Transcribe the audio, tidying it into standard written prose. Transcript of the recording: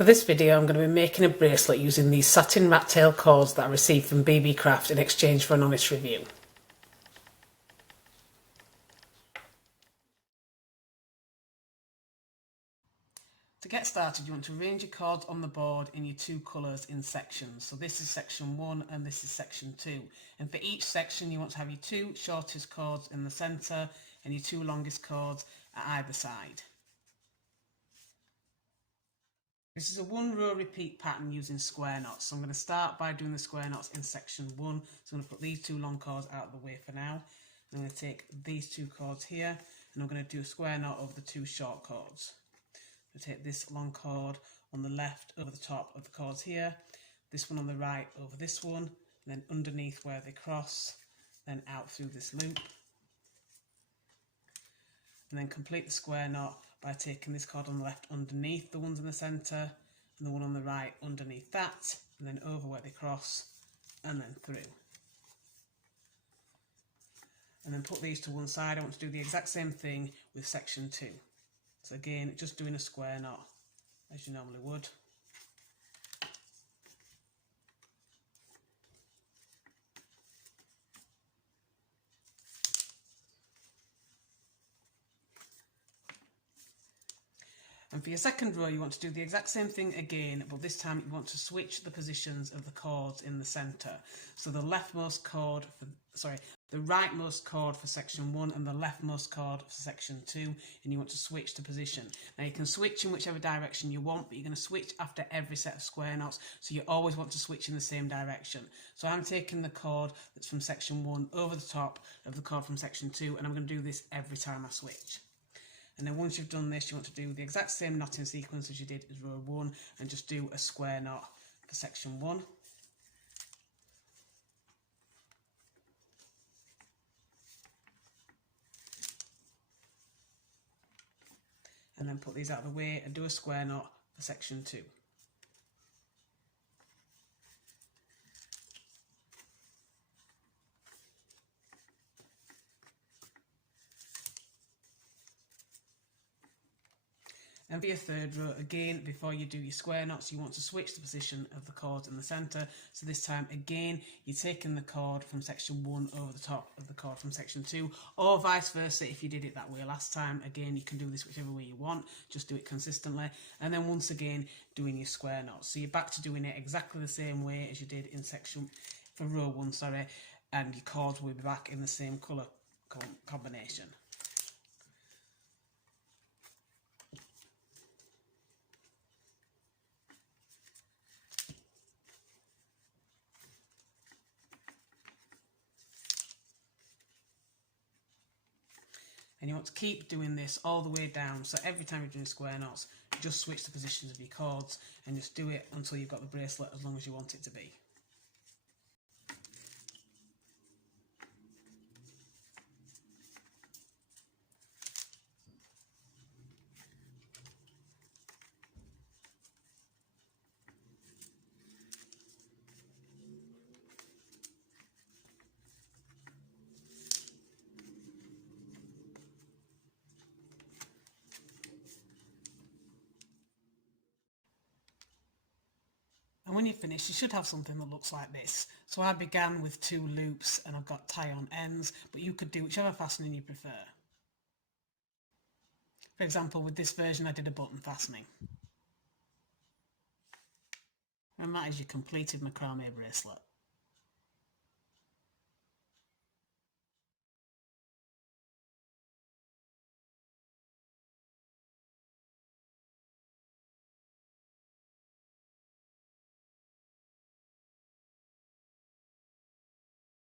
For this video I'm going to be making a bracelet using these satin rattail cords that I received from Beebeecraft in exchange for an honest review. To get started, you want to arrange your cords on the board in your two colours in sections. So this is section 1 and this is section 2. And for each section you want to have your two shortest cords in the centre and your two longest cords at either side. This is a 1-row repeat pattern using square knots. So I'm going to start by doing the square knots in section 1. So I'm going to put these two long cords out of the way for now. I'm going to take these two cords here and I'm going to do a square knot over the two short cords. I'm going to take this long cord on the left over the top of the cords here, this one on the right over this one, and then underneath where they cross, then out through this loop. And then complete the square knot by taking this cord on the left underneath the ones in the centre and the one on the right underneath that, and then over where they cross and then through. And then put these to one side. I want to do the exact same thing with section 2. So again, just doing a square knot as you normally would. And for your second row, you want to do the exact same thing again, but this time you want to switch the positions of the cords in the centre. So the rightmost cord for section 1 and the leftmost cord for section 2, and you want to switch the position. Now you can switch in whichever direction you want, but you're going to switch after every set of square knots, so you always want to switch in the same direction. So I'm taking the cord that's from section 1 over the top of the cord from section 2, and I'm going to do this every time I switch. And then once you've done this, you want to do the exact same knotting sequence as you did as row 1 and just do a square knot for section 1. And then put these out of the way and do a square knot for section 2. And for your third row, again, before you do your square knots, you want to switch the position of the cords in the centre. So this time, again, you're taking the cord from section 1 over the top of the cord from section 2, or vice versa if you did it that way last time. Again, you can do this whichever way you want, just do it consistently. And then once again, doing your square knots. So you're back to doing it exactly the same way as you did in for row 1, and your cords will be back in the same colour combination. And you want to keep doing this all the way down, so every time you're doing square knots, just switch the positions of your cords and just do it until you've got the bracelet as long as you want it to be. And when you're finished, you should have something that looks like this. So I began with 2 loops and I've got tie-on ends, but you could do whichever fastening you prefer. For example, with this version I did a button fastening. And that is your completed macrame bracelet.